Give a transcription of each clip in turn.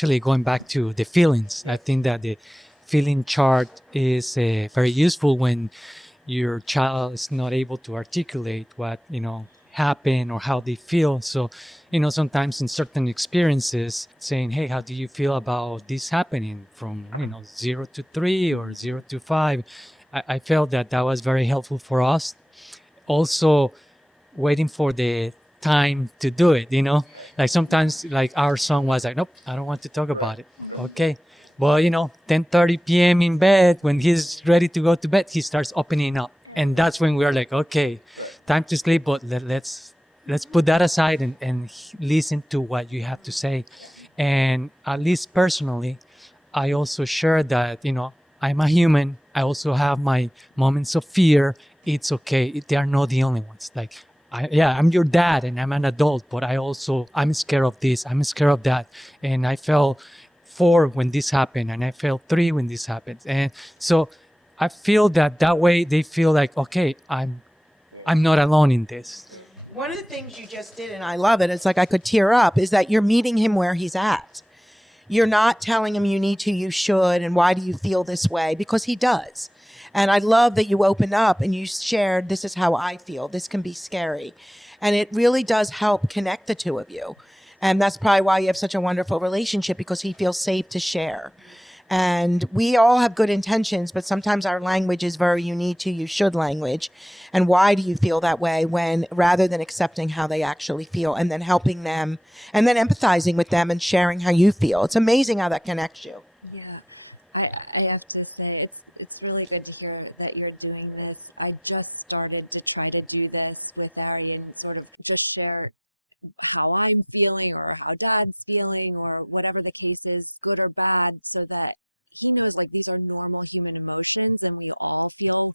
actually going back to the feelings. I think that the feeling chart is very useful when your child is not able to articulate what happened or how they feel. So sometimes in certain experiences saying, hey, how do you feel about this happening from 0 to 3 or 0 to 5? I felt that was very helpful for us. Also waiting for the time to do it, like sometimes like our son was like, nope, I don't want to talk about it. Okay, but 10:30 p.m. in bed, when he's ready to go to bed, he starts opening up, and that's when we're like, okay, time to sleep, but let's put that aside and listen to what you have to say. And at least personally, I also share that I'm a human. I also have my moments of fear. It's okay. They are not the only ones. Like, I'm your dad and I'm an adult, but I'm scared of this. I'm scared of that. And I felt 4 when this happened, and I felt 3 when this happened. And so I feel that way they feel like, okay, I'm not alone in this. One of the things you just did, and I love it, it's like I could tear up, is that you're meeting him where he's at. You're not telling him you need to, you should, and why do you feel this way? Because he does. And I love that you opened up and you shared, this is how I feel. This can be scary. And it really does help connect the two of you. And that's probably why you have such a wonderful relationship, because he feels safe to share. And we all have good intentions, but sometimes our language is very you need to, you should language. And why do you feel that way, when rather than accepting how they actually feel and then helping them and then empathizing with them and sharing how you feel. It's amazing how that connects you. Yeah. I have to say, it's really good to hear that you're doing this. I just started to try to do this with Ari and sort of just share how I'm feeling or how Dad's feeling or whatever the case is, good or bad, so that he knows like these are normal human emotions and we all feel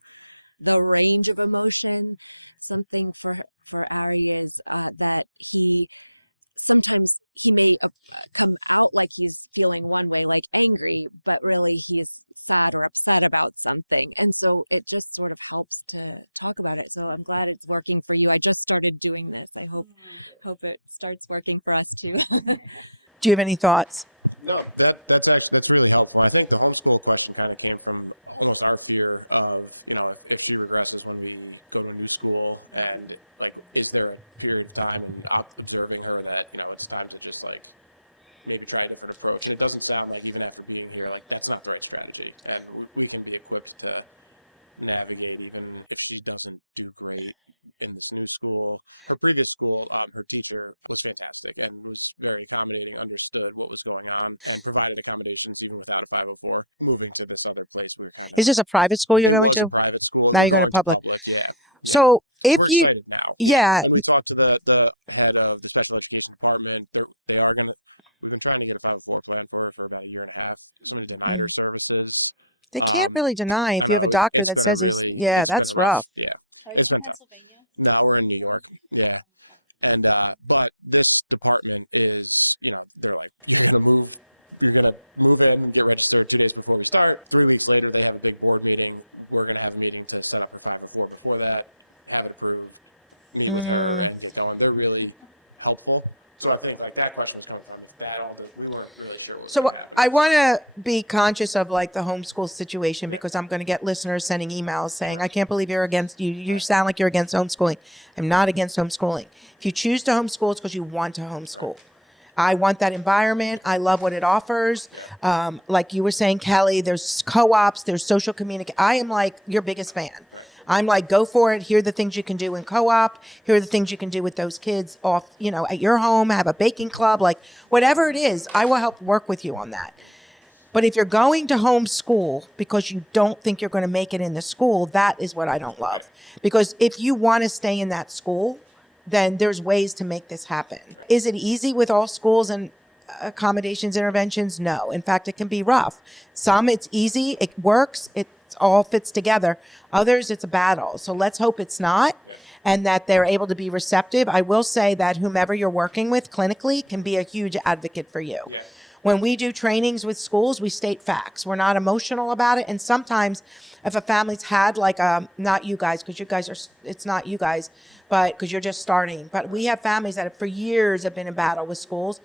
the range of emotion. Something for Ari is that sometimes he may come out like he's feeling one way, like angry, but really he's sad or upset about something. And so it just sort of helps to talk about it. So I'm glad it's working for you. I just started doing this. I hope it starts working for us too. Do you have any thoughts? No, that's really helpful. I think the homeschool question kind of came from almost our fear of, if she regresses when we go to a new school, and like, is there a period of time and observing her that, it's time to just like maybe try a different approach. And it doesn't sound like even after being here, like that's not the right strategy. And we can be equipped to navigate even if she doesn't do great in this new school. Her previous school, her teacher was fantastic and was very accommodating, understood what was going on, and provided accommodations even without a 504. Moving to this other place, we were kind of... Is this a private school you're going to? It was a private school. Now we're going to public, yeah. So we're excited now. Yeah. And we talked to the head of the special education department. They are going to... We've been trying to get a 504 plan for her for about a year and a half. Somebody denied her services. They can't really deny if you have a doctor that says that's rough. Yeah, it's been tough. No, we're in New York. Yeah. And, but this department is, they're like, you're going to move in and get registered 2 days before we start. 3 weeks later, they have a big board meeting. We're going to have a meeting to set up her 504 before that, have it approved, meet with her and get going. They're really helpful. So I think like that question was coming from if that we weren't really sure what was going to happen. I want to be conscious of like the homeschool situation because I'm going to get listeners sending emails saying, I can't believe you're against, you sound like you're against homeschooling. I'm not against homeschooling. If you choose to homeschool, it's because you want to homeschool. Right. I want that environment. I love what it offers. Yeah. Like you were saying, Kelly, there's co-ops, there's social communication. I am like your biggest fan. Right. I'm like, go for it. Here are the things you can do in co-op. Here are the things you can do with those kids off, at your home, have a baking club, like whatever it is, I will help work with you on that. But if you're going to homeschool because you don't think you're going to make it in the school, that is what I don't love. Right. Because if you want to stay in that school, then there's ways to make this happen. Right. Is it easy with all schools and accommodations, interventions? No. In fact, it can be rough. Some it's easy, it works, it all fits together. Others, it's a battle. So let's hope it's not and that they're able to be receptive. I will say that whomever you're working with clinically can be a huge advocate for you. Yeah. When we do trainings with schools, we state facts. We're not emotional about it. And sometimes if a family's had like not you guys, because you guys are, it's not you guys, but because you're just starting. But we have families that for years have been in battle with schools.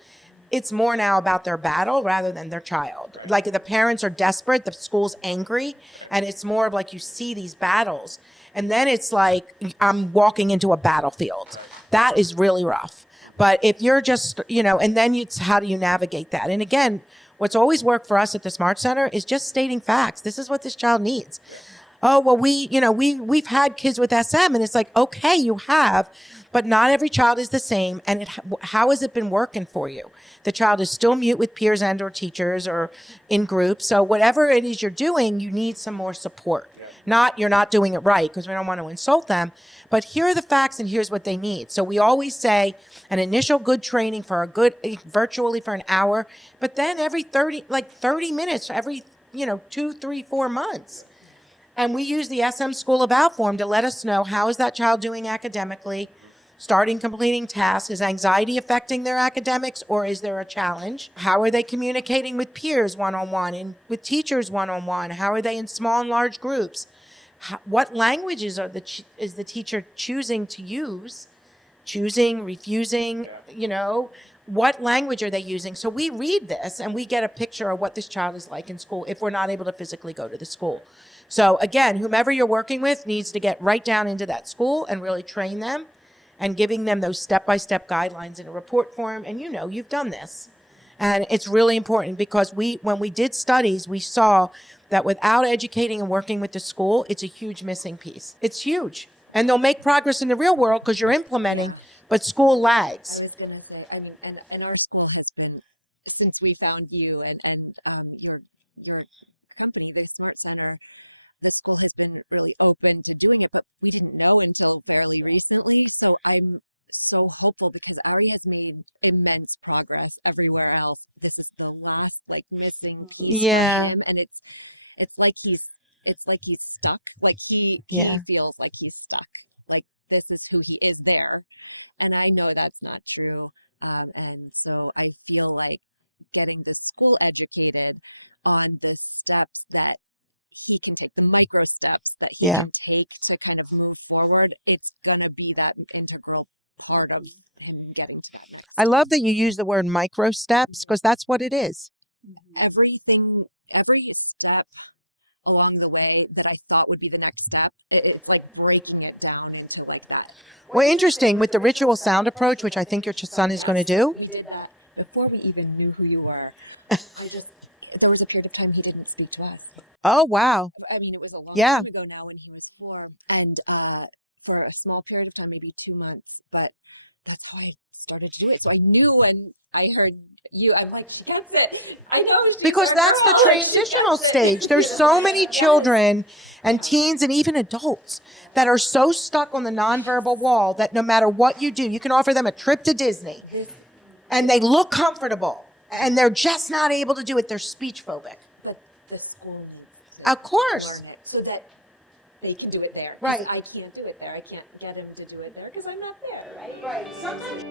it's more now about their battle rather than their child. Right. Like the parents are desperate, the school's angry, and it's more of like you see these battles. And then it's like I'm walking into a battlefield. That is really rough. But if you're just, and then it's how do you navigate that? And again, what's always worked for us at the Smart Center is just stating facts. This is what this child needs. Yeah. Oh, well, we've had kids with SM, and it's like, okay, you have, but not every child is the same. And how has it been working for you? The child is still mute with peers and or teachers or in groups. So whatever it is you're doing, you need some more support. Yeah. You're not doing it right, because we don't want to insult them, but here are the facts and here's what they need. So we always say an initial good training virtually for an hour, but then every 30 minutes, every, 2, 3, 4 months. And we use the SM School of Outform to let us know how is that child doing academically, completing tasks. Is anxiety affecting their academics, or is there a challenge? How are they communicating with peers one-on-one and with teachers one-on-one? How are they in small and large groups? What languages is the teacher choosing to use? Refusing, what language are they using? So we read this and we get a picture of what this child is like in school if we're not able to physically go to the school. So again, whomever you're working with needs to get right down into that school and really train them and giving them those step-by-step guidelines in a report form. And you've done this. And it's really important because when we did studies, we saw that without educating and working with the school, it's a huge missing piece. It's huge. And they'll make progress in the real world because you're implementing, but school lags. I was going to say, and our school has been, since we found you and your company, the Smart Center, the school has been really open to doing it, but we didn't know until fairly recently. So I'm so hopeful because Ari has made immense progress everywhere else. This is the last missing piece for him. And it's like he's stuck. Like he feels like he's stuck. Like this is who he is there. And I know that's not true. And so I feel like getting the school educated on the steps that he can take, the micro steps that he can take to kind of move forward, it's going to be that integral part of him getting to that next step. I love that you use the word micro steps because that's what it is. Every step along the way that I thought would be the next step, it's like breaking it down into that. Well, interesting with the ritual sound approach, which I think your son is going to do. We did that before we even knew who you were. There was a period of time he didn't speak to us. Oh, wow. I mean, it was a long time ago now when he was 4. And for a small period of time, maybe 2 months, but that's how I started to do it. So I knew when I heard you, I'm like, she gets it. I know she's because our that's girl. the transitional stage. There's so many children and teens and even adults that are so stuck on the nonverbal wall that no matter what you do, you can offer them a trip to Disney and they look comfortable and they're just not able to do it. They're speech phobic. But the school needs to learn it so that they can do it there. Because I can't do it there. I can't get him to do it there because I'm not there, right? Right. Sometimes